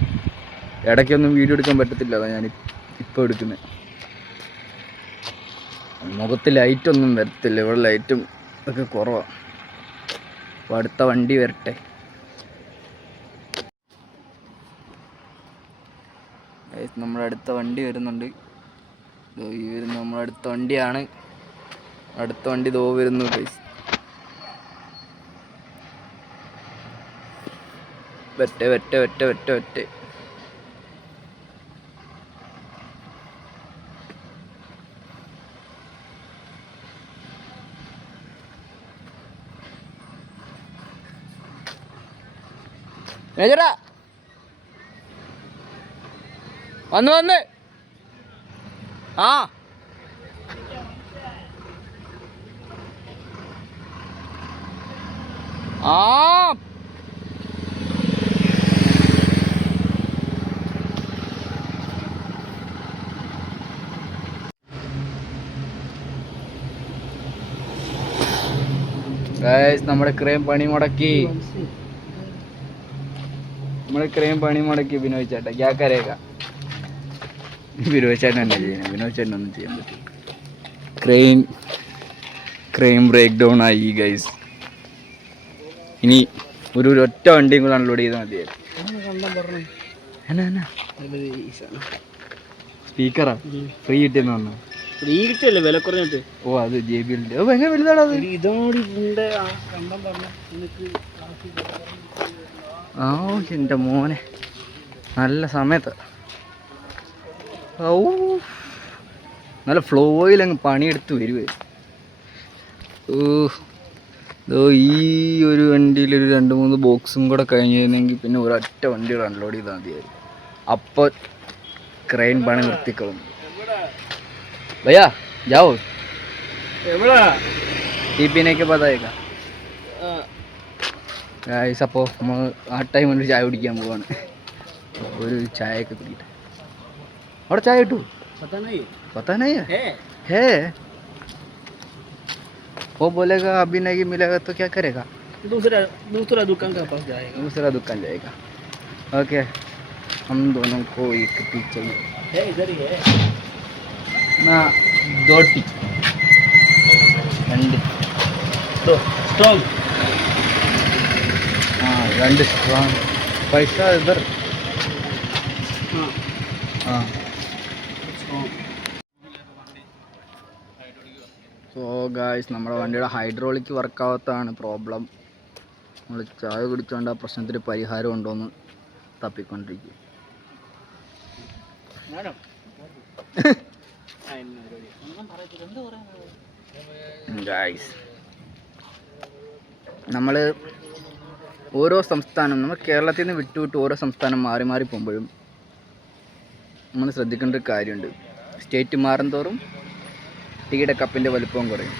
ഇടയ്ക്കൊന്നും വീഡിയോ എടുക്കാൻ പറ്റത്തില്ല, അതാണ് ഞാൻ ഇപ്പോൾ എടുക്കുന്നത്. മുഖത്ത് ലൈറ്റൊന്നും വരത്തില്ല, ഇവിടെ ലൈറ്റും ഒക്കെ കുറവാണ്. അപ്പോൾ അടുത്ത വണ്ടി വരട്ടെ. നമ്മുടെ അടുത്ത വണ്ടി വരുന്നുണ്ട്. ഈ വരുന്ന നമ്മുടെ അടുത്ത വണ്ടിയാണ്. അടുത്ത വണ്ടി വരുന്നു ഗൈസ്. വെറ്റ മേജറാ വന്ന് ആ ഗൈസ്, നമ്മുടെ ക്രെയിൻ പണി മുടക്കി. വിനോദ് ചേട്ടാ ക്യാ കരേഗാ. വിനോദ് ചേട്ടൻ തന്നെ ചെയ്യണം. വിനോദ് ചേട്ടൻ ഒന്നും ചെയ്യാൻ പറ്റില്ല. ക്രെയിൻ ബ്രേക്ക് ഡൗൺ ആയി ഗൈസ്. ഇനി ഒറ്റ വണ്ടിയും കൂടെ അൺലോഡ് ചെയ്താൽ മതിയായിരുന്നു. സ്പീക്കറാ ഫ്രീ കിട്ടിയെന്ന് പറഞ്ഞു. ഫ്രീ കിട്ടിയല്ലേ വില കുറഞ്ഞിട്ട്. ഓ അത് JBL ഭയങ്കര വലുതാണ് അത്. ഇതോട് ഇതിൻ്റെ കണ്ടം പറഞ്ഞു എനിക്ക് ആ എൻ്റെ മോനെ നല്ല സമയത്ത് ഔ നല്ല ഫ്ലോയിൽ അങ്ങ് പണിയെടുത്ത് വരുവേ. ഈ ഒരു വണ്ടിയിൽ ഒരു 2-3 ബോക്സും കൂടെ കഴിഞ്ഞിരുന്നെങ്കിൽ പിന്നെ ഒരൊറ്റ വണ്ടി അൺലോഡ് ചെയ്താൽ മതിയായിരുന്നു. അപ്പോൾ ക്രെയിൻ പണി നിർത്തിക്കളഞ്ഞു. भैया जाओ टी पीने के बाद आएगा गाइस. അപ്പോൾ നമ്മൾ ആ ടൈം ഒരു ചായ കുടിക്കാൻ പോവാണ്. ഒരു ചായയൊക്കെ കുടിക്കട്ടെ. അവിടെ ചായ കിട്ടൂ? पता नहीं है वो बोलेगा अभी नहीं मिलेगा तो क्या करेगा? दूसरा दुकान के पास जाएगा. दूसरा दुकान जाएगा. ओके हम दोनों को एक पी चाहिए. इधर ही है ना 2 टी 2 स्ट्रॉन्ग. हाँ 2 स्ट्रॉन्ग. पैसा इधर. हाँ സോ ഗായ്സ് നമ്മുടെ വണ്ടിയുടെ ഹൈഡ്രോളിക് വർക്കാവാത്തതാണ് പ്രോബ്ലം. നമ്മൾ ചായ കുടിച്ചുകൊണ്ട് ആ പ്രശ്നത്തിന് പരിഹാരം ഉണ്ടോയെന്ന് തപ്പിക്കൊണ്ടിരിക്കും. ഗായ്സ് നമ്മൾ ഓരോ സംസ്ഥാനം നമ്മൾ കേരളത്തിൽ നിന്ന് വിട്ടുവിട്ട് ഓരോ സംസ്ഥാനം മാറി മാറി പോകുമ്പോഴും നമ്മൾ ശ്രദ്ധിക്കേണ്ട ഒരു കാര്യമുണ്ട്. സ്റ്റേറ്റ് മാറും തോറും ടീയുടെ കപ്പിൻ്റെ വലുപ്പവും കുറയും.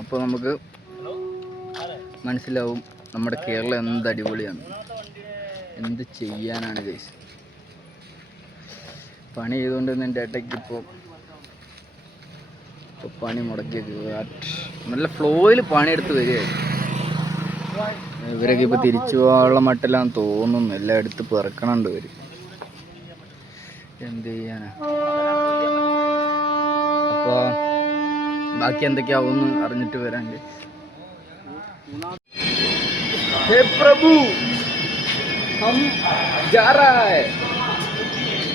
അപ്പോൾ നമുക്ക് മനസ്സിലാവും നമ്മുടെ കേരളം എന്ത് അടിപൊളിയാണ്, എന്ത് ചെയ്യാനാണ് ഗൈസ്. പണി ചെയ്തുകൊണ്ട് എൻ്റെ ഏട്ടയ്ക്ക് ഇപ്പോൾ പണി മുടക്കിയൊക്കെ നല്ല ഫ്ലോയിൽ പണിയെടുത്ത് വരികയായിരുന്നു. ഇവരൊക്കെ ഇപ്പോൾ തിരിച്ചു പോകാനുള്ള മട്ടെല്ലാം തോന്നുന്നു. എല്ലാം എടുത്ത് പെറുക്കണുണ്ട് ഇവർ. എന്ത് ചെയ്യാനാ. അപ്പോൾ ബാക്കി എന്തൊക്കെയാവുമെന്ന് അറിഞ്ഞിട്ട് വരാൻ. ഹേ പ്രഭു ഹം ജാ രഹാ ഹൈ.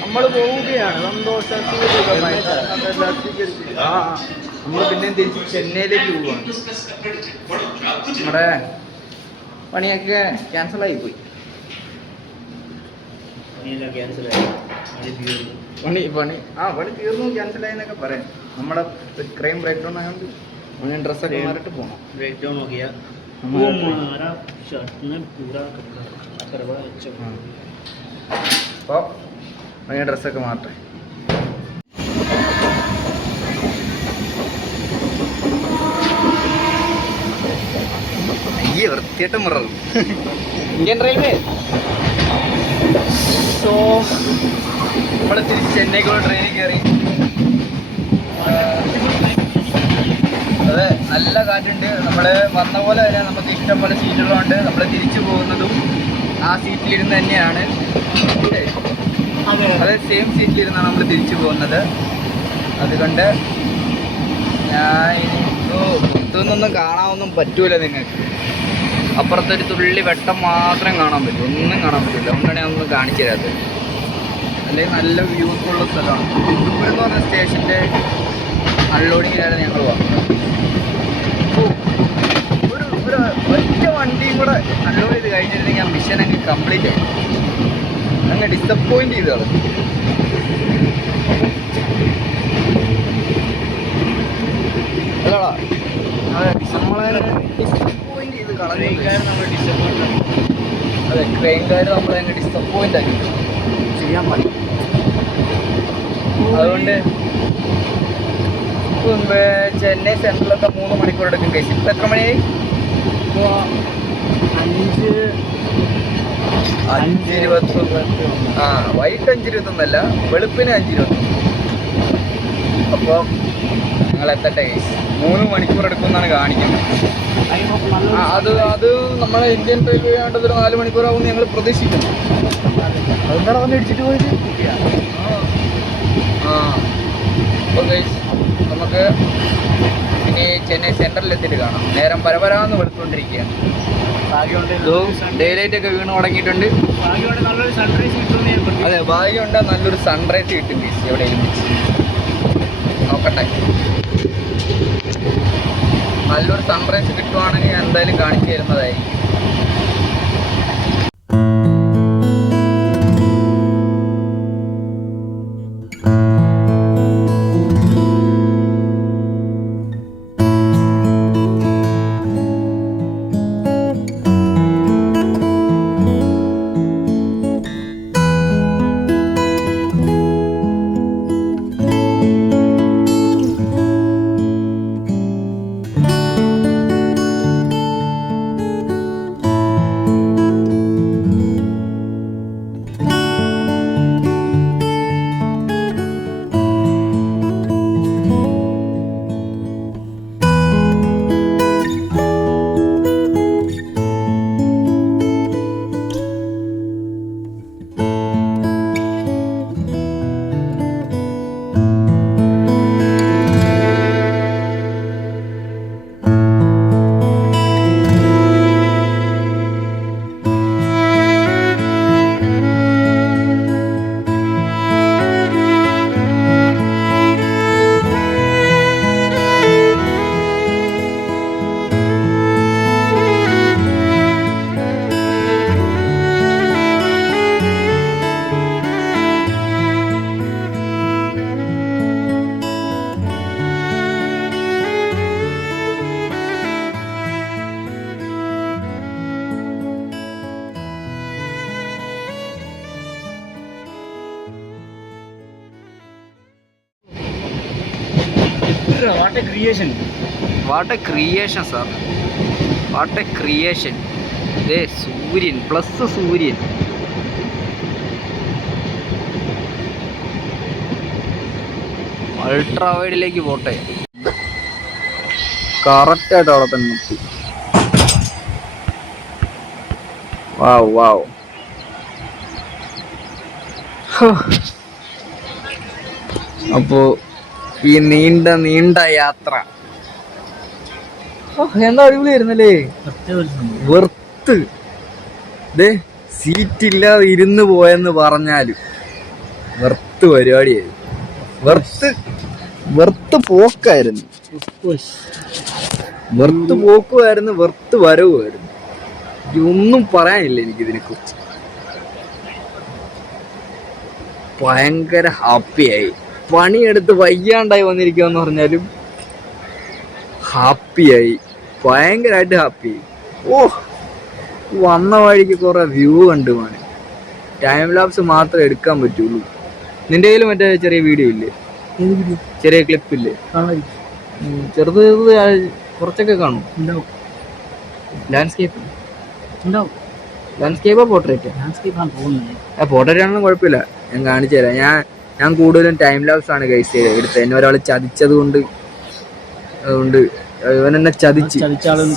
നമ്മൾ പോവുകയാണ് സന്തോഷമായിട്ട്. നമ്മൾ പിന്നെയും തിരിച്ച് ചെന്നൈയിലേക്ക് പോവുകയാണ്. നമ്മുടെ പണിയൊക്കെ ക്യാൻസലായി പോയി. പണി തീർന്നു, ക്യാൻസലായെന്നൊക്കെ പറയാം. നമ്മുടെ ക്രൈം ബ്രേക്ക് ഡൗൺ ആയതുകൊണ്ട് അങ്ങനെ ഡ്രസ്സൊക്കെ മാറിയിട്ട് പോകണം. ब्रेक डाउन हो गया. हमारा शर्ट में पूरा करवा अच्छा. അപ്പോൾ അങ്ങനെ ഡ്രസ്സൊക്കെ മാറട്ടെ. ഈ വൃത്തിയായിട്ട് മിറർ ഇന്ത്യൻ റെയിൽവേ. സോ നമ്മൾ തിരിച്ച് ചെന്നൈക്കുള്ള ട്രെയിനിൽ കയറി. അതെ നല്ല കാറ്റുണ്ട്. നമ്മൾ വന്ന പോലെ തന്നെ നമുക്ക് ഇഷ്ടം പോലെ സീറ്റുകളുണ്ട്. നമ്മൾ തിരിച്ചു പോകുന്നതും ആ സീറ്റിലിരുന്ന് തന്നെയാണ്. അതെ സെയിം സീറ്റിലിരുന്നാണ് നമ്മൾ തിരിച്ചു പോകുന്നത്. അതുകൊണ്ട് ഞാൻ പുറത്തുനിന്നൊന്നും കാണാനൊന്നും പറ്റൂല നിങ്ങൾക്ക്. അപ്പുറത്തൊരു തുള്ളി വെട്ടം മാത്രം കാണാൻ പറ്റും, ഒന്നും കാണാൻ പറ്റില്ല. അതുകൊണ്ടാണ് ഞാൻ ഒന്നും കാണിച്ചു തരാത്തത്. അല്ലെങ്കിൽ നല്ല വ്യൂസ് ഉള്ള സ്ഥലമാണ്. ദൂരം എന്ന് പറഞ്ഞ സ്റ്റേഷൻ്റെ അൺലോഡിങ്ങിനാണ് ഞങ്ങൾ വന്നത്. ഒരു ഒറ്റ വണ്ടിയും കൂടെ അൺലോഡ് ചെയ്ത് കഴിഞ്ഞിരുന്നെങ്കിൽ ആ മിഷൻ അങ്ങ് കംപ്ലീറ്റ് ആയി. അങ്ങ് ഡിസപ്പോയിൻ്റ് ചെയ്ത് കളഞ്ഞു. അല്ലടാ അതെ നമ്മളെ ഡിസപ്പോയിൻ്റ് ചെയ്ത് കളഞ്ഞു. അതെ ക്രെയിൻകാർ നമ്മളെ അങ്ങ് ഡിസപ്പോയിൻ്റ് ആക്കി ചെയ്യാൻ മതി. അതുകൊണ്ട് ചെന്നൈ സെൻട്രലൊക്കെ 3 മണിക്കൂർ എടുക്കും കഴിച്ചു. ഇപ്പം എത്ര മണിയായി? 5:21. ആ വൈകിട്ട് 5:21 വെളുപ്പിന് 5:21. അപ്പോൾ ഞങ്ങൾ എത്തട്ടെ കഴിച്ചു. 3 മണിക്കൂർ എടുക്കുമെന്നാണ് കാണിക്കുന്നത്. അത് നമ്മളെ ഇന്ത്യൻ റെയിൽവേ ആണ്ടത് ഒരു 4 മണിക്കൂറാവും ഞങ്ങൾ പ്രതീക്ഷിക്കുന്നു. അതുകൊണ്ടാണ് വന്ന് ഇടിച്ചിട്ട് പോയത്. അപ്പോൾ ഗൈസ് നമുക്ക് ഇനി ചെന്നൈ സെൻട്രലിലെത്തിയിട്ട് കാണാം. നേരം പരപരാന്ന് വെളുത്തുകൊണ്ടിരിക്കുകയാണ്. ഡേ ലൈറ്റ് ഒക്കെ വീണ് തുടങ്ങിയിട്ടുണ്ട്. നല്ലൊരു സൺറൈസ് കിട്ടുമെന്ന് ഞാൻ പറഞ്ഞു. അതെ, ഭാഗ്യമുണ്ട് നല്ലൊരു സൺറൈസ് കിട്ടും ബീച്ച് എവിടെയെങ്കിലും വെച്ച്. നോക്കട്ടെ, നല്ലൊരു സൺറൈസ് കിട്ടുവാണെങ്കിൽ ഞാൻ എന്തായാലും കാണിച്ചു തരുന്നതായിരിക്കും. What a creation. What a creation sir, what a creation. ദേ സൂര്യൻ പ്ലസ് സൂര്യൻ. അൾട്രാ വൈഡിലേക്ക് പോട്ടെ. കറക്റ്റായിട്ട് അവിടെ തന്നെ നിർത്തി. വാവ് വാവ്. അപ്പോ ഈ നീണ്ട യാത്ര എന്താ അടിപൊളിയായിരുന്നല്ലേ. വെർത്ത്. ദേ സീറ്റ് ഇല്ലാതെ ഇരുന്ന് പോയെന്ന് പറഞ്ഞാലും വെർത്ത് പരിപാടിയായിരുന്നു. വെർത്ത് പോക്കായിരുന്നു. വെർത്ത് പോക്കുമായിരുന്നു, വെർത്ത് വരവുമായിരുന്നു. ഒന്നും പറയാനില്ല എനിക്കിതിനെ കുറിച്ച്. ഭയങ്കര ഹാപ്പിയായി. പണിയെടുത്ത് വയ്യാണ്ടായി വന്നിരിക്കുകയെന്ന് പറഞ്ഞാലും ഹാപ്പിയായി, ഭയങ്കരമായിട്ട് ഹാപ്പിയായി. ഓ, വന്ന വഴിക്ക് കുറെ വ്യൂ കണ്ടു പോണേ. ടൈം ലാപ്സ് മാത്രമേ എടുക്കാൻ പറ്റുള്ളൂ. നിന്റെ കയ്യിൽ മറ്റേ ചെറിയ വീഡിയോ ഇല്ലേ, ചെറിയ ക്ലിപ്പില്ലേ? ചെറുത് കുറച്ചൊക്കെ കാണും. Landscape ലാൻഡ്സ്കേപ്പോ portrait? പോർട്രേറ്റ് ആണെന്നും കുഴപ്പമില്ല, ഞാൻ കാണിച്ചു തരാം. ഞാൻ കൂടുതലും ടൈം ലാപ്സ് ആണ് ഗൈസ് എടുത്തത്. എന്നെ ഒരാൾ ചതിച്ചത് കൊണ്ട്, അതുകൊണ്ട് ഇവൻ എന്നെ ചതിച്ച്.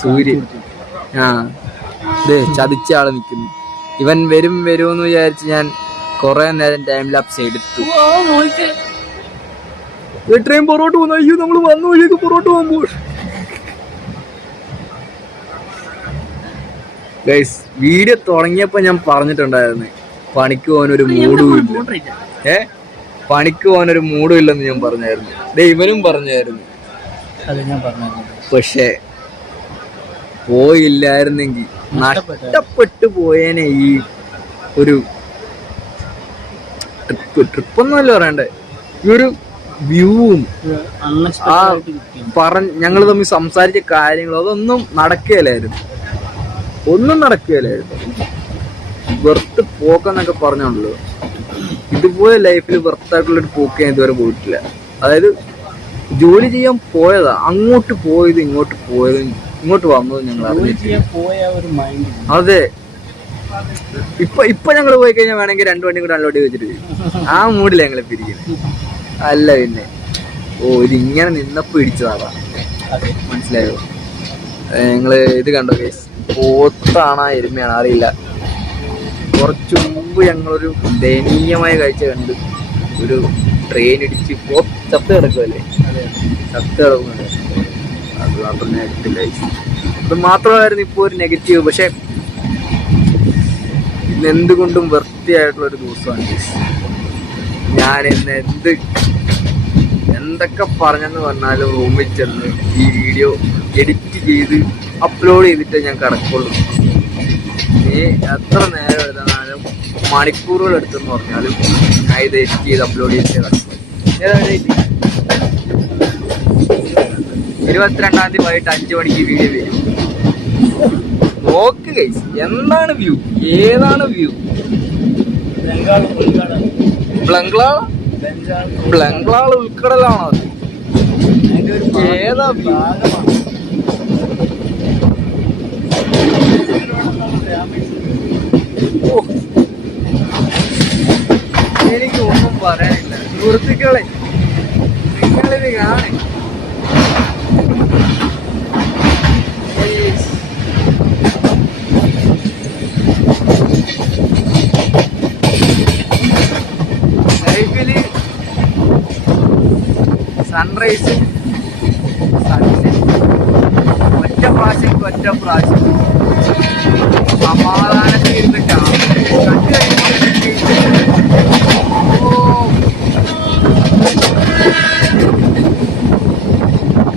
സൂര്യൻ ചതിച്ച ആള് നിൽക്കുന്നു. ഇവൻ വരുമെന്ന് വിചാരിച്ച് ഞാൻ കുറെ നേരം ടൈം ലാപ്സ് എടുത്തു. ട്രെയിൻ പുറകോട്ട് പോകുന്നു. അയ്യോ, നമ്മൾ വന്ന വഴിയൊക്കെ പുറകോട്ട് പോകുമ്പോൾ ഗൈസ് വീഡിയോ തുടങ്ങിയപ്പോ ഞാൻ പറഞ്ഞിട്ടുണ്ടായിരുന്നു പണിക്ക് പോകാനൊരു മൂഡും ഇല്ല. പണിക്ക് പോകാനൊരു മൂഡും ഇല്ലെന്ന് ഞാൻ പറഞ്ഞായിരുന്നു. ഇവനും പറഞ്ഞായിരുന്നു. പക്ഷെ പോയില്ലായിരുന്നെങ്കിൽ നഷ്ടപ്പെട്ടു പോയേനെ ഈ ഒരു ട്രിപ്പൊന്നുമല്ല പറയണ്ടേ. ഈ ഒരു വ്യൂവും ഞങ്ങൾ തമ്മിൽ സംസാരിച്ച കാര്യങ്ങളും അതൊന്നും നടക്കുകയില്ലായിരുന്നു. വെറുത്ത് പോക്കെന്നൊക്കെ പറഞ്ഞോണ്ടല്ലോ, ഇതുപോലെ ലൈഫിൽ വെറുത്തായിട്ടുള്ളൊരു പോക്ക് ഞാൻ ഇതുവരെ പോയിട്ടില്ല. അതായത് ജോലി ചെയ്യാൻ പോയതാ, അങ്ങോട്ട് പോയത് ഇങ്ങോട്ട് വന്നത് ഞങ്ങൾ അറിഞ്ഞിട്ടില്ല. അതെ, ഇപ്പൊ ഞങ്ങൾ പോയി കഴിഞ്ഞാൽ വേണമെങ്കിൽ 2 വണ്ടിയും കൂടെ അൺലോഡ് ചെയ്ത് വെച്ചിട്ട് ആ മൂഡില്ല ഞങ്ങളെ പിരിക്കുന്നത്. അല്ല പിന്നെ ഇതിങ്ങനെ നിന്നപ്പോ ഇടിച്ചതാ. മനസ്സിലായോ? ഞങ്ങള് ഇത് കണ്ടോ കേസ്, പോത്താണോ എരുമയാണോ അറിയില്ല. കുറച്ചു മുമ്പ് ഞങ്ങളൊരു ദയനീയമായ കാഴ്ച കണ്ട്. ഒരു ട്രെയിൻ ഇടിച്ച് ചത്ത് കിടക്കുമല്ലേ, ചത്ത് കിടക്കുന്നുണ്ട്. അത് മാത്രം നെഗറ്റീവ്. അത് മാത്രമായിരുന്നു ഇപ്പോൾ ഒരു നെഗറ്റീവ്. പക്ഷെ എന്തുകൊണ്ടും വൃത്തിയായിട്ടുള്ളൊരു ദിവസമാണ് ഗൈസ്. ഞാൻ ഇന്ന് എന്തൊക്കെ പറഞ്ഞെന്ന് പറഞ്ഞാലും റൂമിൽ ചെന്ന് ഈ വീഡിയോ എഡിറ്റ് ചെയ്ത് അപ്ലോഡ് ചെയ്തിട്ടേ ഞാൻ കിടക്കുള്ളൂ. നീ എത്ര നേരം എഴുതാനാലും മണിക്കൂറുകൾ എടുത്തെന്ന് പറഞ്ഞാലും ഞാൻ ഇത് എഡിറ്റ് ചെയ്ത് അപ്ലോഡ് ചെയ്തിട്ടേ കിടക്കും. ഏതാണ് 22-ാം തീയതി വൈകിട്ട് 5 മണിക്ക് വീഡിയോ വരും. നോക്ക് ഗൈസ്, എന്താണ് വ്യൂ, ഏതാണ് വ്യൂ? ബ്ലംഗ്ലാള് ഉൾക്കടലാണോ അത്? ഏതാ വ്യൂ? എനിക്ക് ഒന്നും പറയാനില്ല. സുഹൃത്തുക്കളെ, നിങ്ങളിത് കാണേ. ലൈഫില് സൺറൈസ് സൺസെറ്റ് ഒറ്റ പ്രാവശ്യം സമാധാനത്തിൽ ഇരുന്ന് കാണും.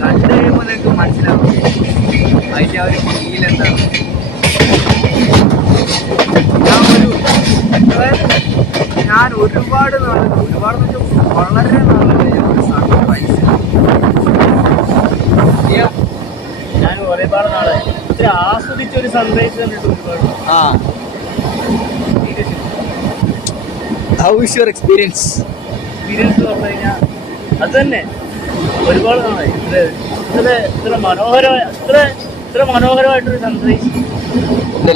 കണ്ടു കഴിയുമ്പോൾ നിങ്ങൾക്ക് മനസ്സിലാവും അതിൻ്റെ ആ ഒരു ഫീൽ എന്താണ്. ഞാൻ ഒരുപാട് വളരെ നാളുകളായി സൺറൈസ്. ഞാൻ ഒരുപാട് നാളായി ഇത്ര ആസ്വദിച്ച ഒരു സൺറൈസ് കണ്ടിട്ട് ഒരുപാട്. ഹൗ ഈസ് യുവർ എക്സ്പീരിയൻസ് എന്ന് പറഞ്ഞു കഴിഞ്ഞാൽ അത് തന്നെ ഒരുപാട് നാളായി ഇത്ര മനോഹരമായിട്ടൊരു സൺറൈസ്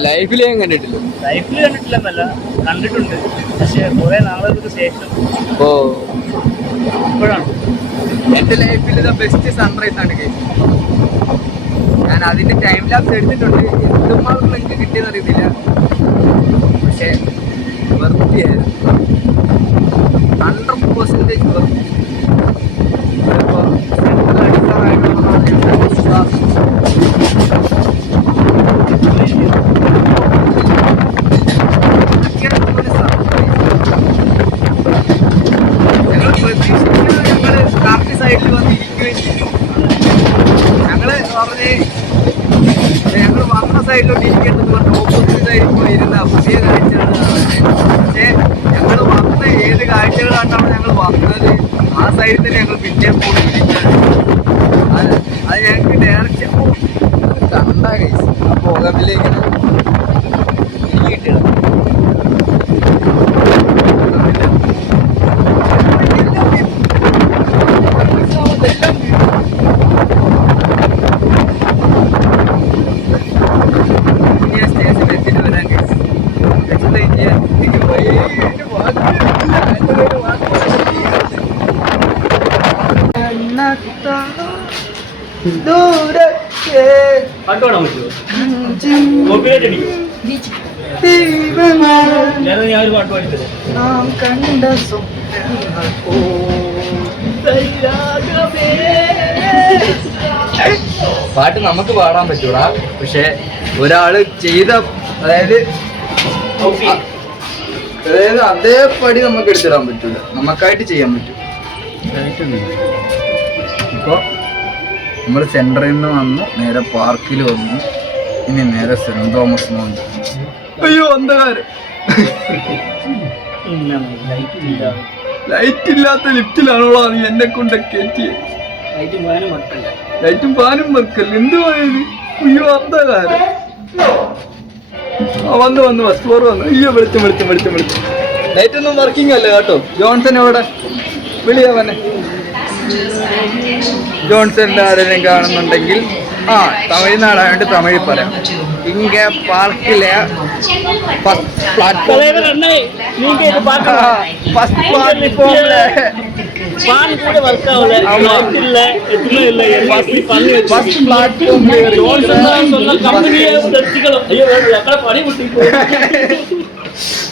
ലൈഫിൽ ഞാൻ കണ്ടിട്ടില്ല. ലൈഫിൽ കണ്ടിട്ടില്ലെന്നല്ല, കണ്ടിട്ടുണ്ട്. പക്ഷെ കുറെ നാളുകൾക്ക് ശേഷം ഇപ്പോഴാണ് എൻ്റെ ലൈഫിൽ ബെസ്റ്റ് സൺറൈസ് ആണ് കേസ്. ഞാൻ അതിന്റെ ടൈം ലാപ്സ് എടുത്തിട്ടുണ്ട്. എന്തുമാത്രം എനിക്ക് കിട്ടിയെന്ന് അറിയത്തില്ല, പക്ഷെ വൃത്തിയായിരുന്നു. 100% വൃത്തി. ഇപ്പോൾ അടിസ്ഥാനമായിട്ടുള്ളതാണ് എൻ്റെ വിശ്വാസം. ഞങ്ങൾ പ്രതീക്ഷിക്കുന്നത് ഞങ്ങൾ കറക്റ്റ് സൈഡിൽ വന്നിരിക്കുകയും ചെയ്യും. ഞങ്ങള് വന്ന സൈഡിലോട്ട് ഇരിക്കേണ്ടത് പറഞ്ഞ് ഓപ്പോസിറ്റ് സൈഡിൽ പോയി ഇരുന്ന പുതിയ കാഴ്ചകളാണ്. പക്ഷേ ഞങ്ങൾ വന്ന ഏത് കാഴ്ചകൾ കണ്ടാണ് ഞങ്ങൾ വന്നത് ആ സൈഡിൽ തന്നെ ഞങ്ങൾ പിന്നെ പോയി ഇരിക്കുകയാണ്. അത് ഞങ്ങൾക്ക് ഡയറക്ഷൻ കണ്ടാ കഴിച്ചു. ആ പോകാമില്ലേക്ക് കിട്ടിയത് പാട്ട് പാടാൻ പറ്റുമോ? കോപ്പിറൈറ്റ് അടിക്കും. ഞാനൊരു പാട്ട് പാടിത്തരാം. പാട്ട് നമുക്ക് പാടാൻ പറ്റൂടാ, പക്ഷെ ഒരാള് ചെയ്ത അതായത് അതേപടി നമുക്ക് എടുത്തിടാൻ പറ്റൂല. നമുക്കായിട്ട് ചെയ്യാൻ പറ്റും. ഇപ്പോൾ നമ്മൾ സെൻറ്ററിൽ നിന്ന് വന്നു, നേരെ പാർക്കിൽ വന്നു, ഇനി നേരെ സെന്റ് തോമസ് വന്നു. അയ്യോ അന്ധകാരം. ലൈറ്റ് ഇല്ലാത്ത ലിഫ്റ്റിലാണോളാ നീ എന്നെ കൊണ്ട് കയറ്റിയത്? ലൈറ്റും ഫാനും വെക്കൽ എന്തുവായത്? അയ്യോ അന്ധകാരം. വന്ന് ഫസ്റ്റ് ഫ്ലോർ വന്നു. അയ്യോ വെളിച്ചം. ലൈറ്റ് ഒന്നും വർക്കിംഗ് അല്ല കേട്ടോ. ജോൺസൺ എവിടെ? വിളിയാവന്നെ. ജോൺസന്റെ ആരെങ്കിലും കാണുന്നുണ്ടെങ്കിൽ തമിഴ്നാടായോണ്ട് തമിഴിൽ പറയാം. ഇങ്ങ പാർക്കിലെ ഫസ്റ്റ് പ്ലാറ്റ്ഫോമിലെ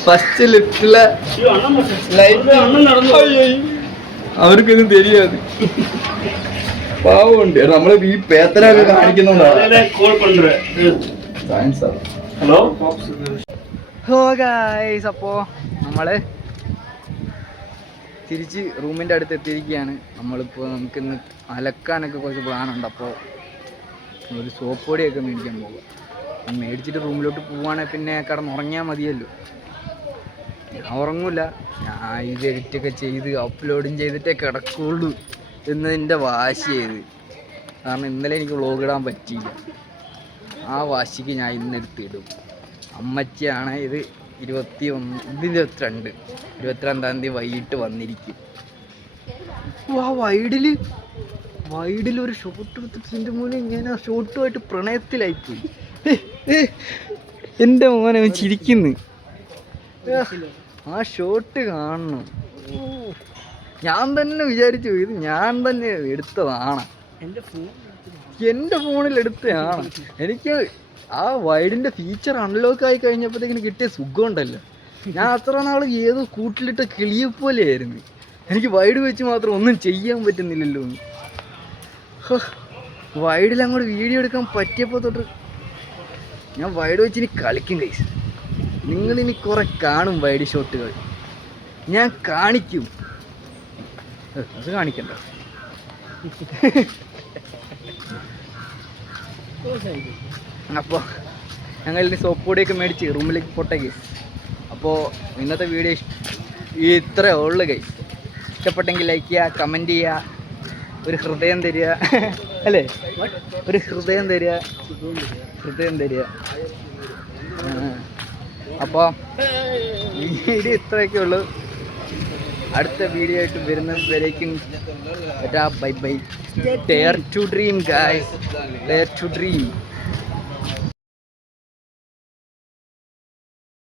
ഫസ്റ്റ് ലിഫ്റ്റിലെ ലൈറ്റ് അവർക്കൊന്നും தெரியாது. പാവമുണ്ട്. നമ്മള് ഈ പേത്തലൊക്കെ കാണിക്കുന്നുണ്ടാണ്. ഹലോ ഹോ ഗായ്സ്, അപ്പോൾ നമ്മൾ തിരിച്ച് റൂമിൻ്റെ അടുത്ത് എത്തിയിരിക്കുകയാണ്. നമ്മളിപ്പോൾ നമുക്കിന്ന് അലക്കാനൊക്കെ കുറച്ച് പ്ലാനുണ്ട്. അപ്പോൾ ഒരു സോപ്പ് പൊടിയൊക്കെ മേടിക്കാൻ പോകുക. മേടിച്ചിട്ട് റൂമിലോട്ട് പോവുകയാണെങ്കിൽ പിന്നെ കിടന്നുറങ്ങിയാൽ മതിയല്ലോ. ഞാൻ ഉറങ്ങില്ല, ഞാൻ ഇത് എഡിറ്റൊക്കെ ചെയ്ത് അപ്ലോഡും ചെയ്തിട്ടേ കിടക്കുള്ളൂ എന്നതിൻ്റെ വാശി ചെയ്ത്. കാരണം ഇന്നലെ എനിക്ക് വ്ളോഗ് ഇടാൻ പറ്റിയില്ല. ആ വാശിക്ക് ഞാൻ ഇന്നെടുത്തിടും. അമ്മച്ചിയാണ് ഇത് 22-ാം തീയതി വൈകിട്ട് വന്നിരിക്കും. ആ വൈഡിൽ ഒരു ഷോട്ട് എടുത്തിട്ട് എൻ്റെ മോനെ ഞാൻ ആ ഷോട്ടുമായിട്ട് പ്രണയത്തിലായിപ്പോയി. എൻ്റെ മോനെ അവൻ ചിരിക്കുന്നു. ആ ഷോട്ട് കാണണം. ഞാൻ തന്നെ വിചാരിച്ചു ഇത് ഞാൻ തന്നെ എടുത്തതാണ്, എൻ്റെ ഫോണിൽ എടുത്തതാണ്. എനിക്ക് ആ വൈഡിൻ്റെ ഫീച്ചർ അൺലോക്ക് ആയി കഴിഞ്ഞപ്പോഴത്തേക്കിന് കിട്ടിയ സുഖമുണ്ടല്ലോ. ഞാൻ അത്ര നാൾ ഏതോ കൂട്ടിലിട്ട കിളിയെ പോലെയായിരുന്നു. എനിക്ക് വൈഡ് വെച്ച് മാത്രം ഒന്നും ചെയ്യാൻ പറ്റുന്നില്ലല്ലോ. വൈഡിൽ അങ്ങോട്ട് വീഡിയോ എടുക്കാൻ പറ്റിയപ്പോൾ തൊട്ട് ഞാൻ വൈഡ് വെച്ച് ഇനി കളിക്കും ഗൈസ്. നിങ്ങളിനി കുറെ കാണും വൈഡ് ഷോട്ടുകൾ, ഞാൻ കാണിക്കും. അത് കാണിക്കണ്ട. അപ്പോൾ ഞങ്ങളിനി സോപ്പ് പൊടിയൊക്കെ മേടിച്ച് റൂമിലേക്ക് പോട്ടെ ഗൈസ്. അപ്പോൾ ഇന്നത്തെ വീഡിയോ ഇത്രേ ഉള്ളു ഗൈസ്. ഇഷ്ടപ്പെട്ടെങ്കിൽ ലൈക്ക് ചെയ്യുക, കമൻറ്റ് ചെയ്യുക, ഒരു ഹൃദയം തരിക അല്ലേ, ഒരു ഹൃദയം തരിക. അപ്പോൾ ഈ വീഡിയോ ഇത്രയൊക്കെ ഉള്ളൂ. അടുത്ത വീഡിയോ ആയിട്ട് വരുന്നവരേക്കും bye bye. Dare to dream guys, dare to dream.